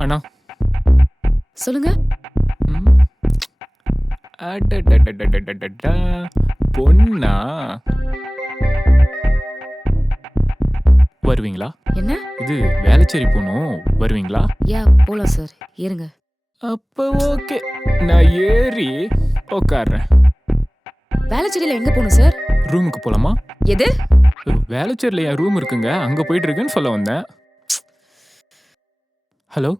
அண்ணா. சொல்லுங்க. பொண்ணா? வருவீங்களா? என்ன? இது வேலைச்சேரி போகணும் வருவீங்களா? யா போலாம் சார். ஏறுங்க. அப்ப ஓகே. நான் ஏறி உட்காடுறேன் வேலைச்சேரியில எங்க போகணும் சார்? ரூமுக்கு போலாமா? எது? வேலைச்சேரியில் என் ரூம் இருக்குங்க. அங்கே போயிட்டு இருக்குன்னு சொல்ல வந்தேன். ஹலோ?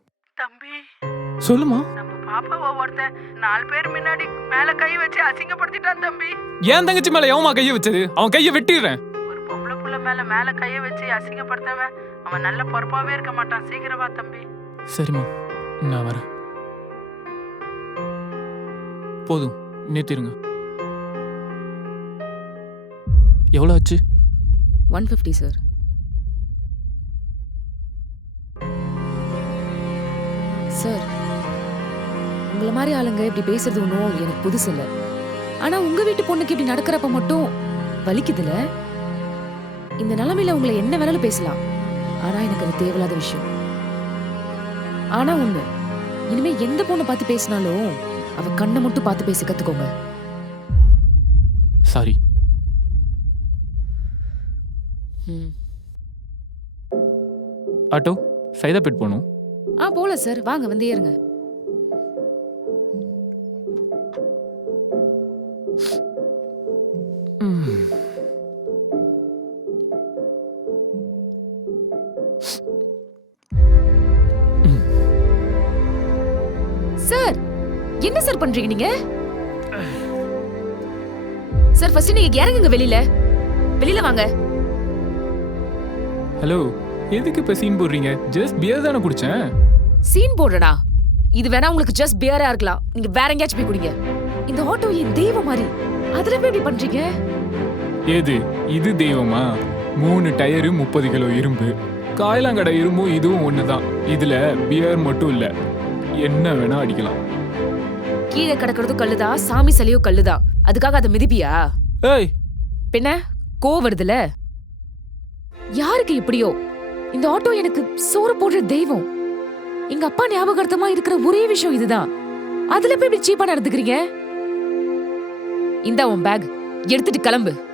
சொல்லுமா? நம்ம பாப்பாவை ஒருத்தன் நாலு பேர் முன்னாடி மேல கை வச்சு அசிங்கப்படுத்திட்டான் தம்பி. ஏன் தங்கச்சி மேலே எவமா கையை வச்சது? அவன் கையை வெட்டிடுறேன். ஒரு பொம்பளை புள்ள மேல மேல கைய வச்சு அசிங்கப்படுத்தவன் அவன் நல்ல பொறுப்பாவே இருக்க மாட்டான். சீக்கிரம் தம்பி. சரிம்மா நான் வரேன். போதும் நிறுத்திடுங்க. எவ்வளோ ஆச்சு? One fifty sir. சார் உங்களை மாதிரி ஆளுங்க இப்படி பேசுறது ஒன்றும் எனக்கு புதுசு இல்லை. ஆனா உங்க வீட்டு பொண்ணுக்கு இப்படி நடக்கிறப்ப மட்டும் வலிக்குதுல இந்த நிலைமையில உங்களை என்ன வேணாலும் பேசலாம். ஆனா எனக்கு அது தேவையில்லாத விஷயம். ஆனா ஒண்ணு இனிமே எந்த பொண்ணை பார்த்து பேசினாலும் அவ கண்ணை மட்டும் பார்த்து பேச கத்துக்கோங்க. சாரி. ஆட்டோ சைதாப்பேட் போகணும். ஆ போல சார். வாங்க வந்து ஏறுங்க என்ன சார் பண்றீங்க நீங்க? சார் ஃபர்ஸ்ட் நீங்க இறங்குங்க வெளியில. வெளியில வாங்க. ஹலோ எதுக்கு இப்போ சீன் போடுறீங்க? ஜஸ்ட் பியர் தானே குடிச்சேன். சீன் போடுறடா இது வேணா உங்களுக்கு ஜஸ்ட் பியரா இருக்கலாம். நீங்க வேற எங்கேயாச்சும் போய் குடிங்க. இந்த ஆட்டோ என் தெய்வம் மாதிரி. அதுல போய் இப்படி பண்றீங்க? ஏது இது தெய்வமா? மூணு டயரு முப்பது கிலோ இரும்பு. காயலாங்கடை இரும்பும் இதுவும் ஒன்று தான் இதில் பியர் மட்டும் இல்லை. என்ன வேணா அடிக்கலாம். கீழே கிடக்கிறதும் கல்லுதான் சாமி சிலையோ கல்லுதான் அதுக்காக அதை மிதிப்பியா? ஏய்! பின்ன கோ வருதுல? யாருக்கு இப்படியோ? இந்த ஆட்டோ எனக்கு சோறு போடுற தெய்வம். எங்க அப்பா ஞாபகார்த்தமா இருக்கிற ஒரே விஷயம் இதுதான். அதுல போய் இப்படி சீப்பா நடந்துக்கிறீங்க? இந்தா உன் பேக் எடுத்துட்டு கிளம்பு.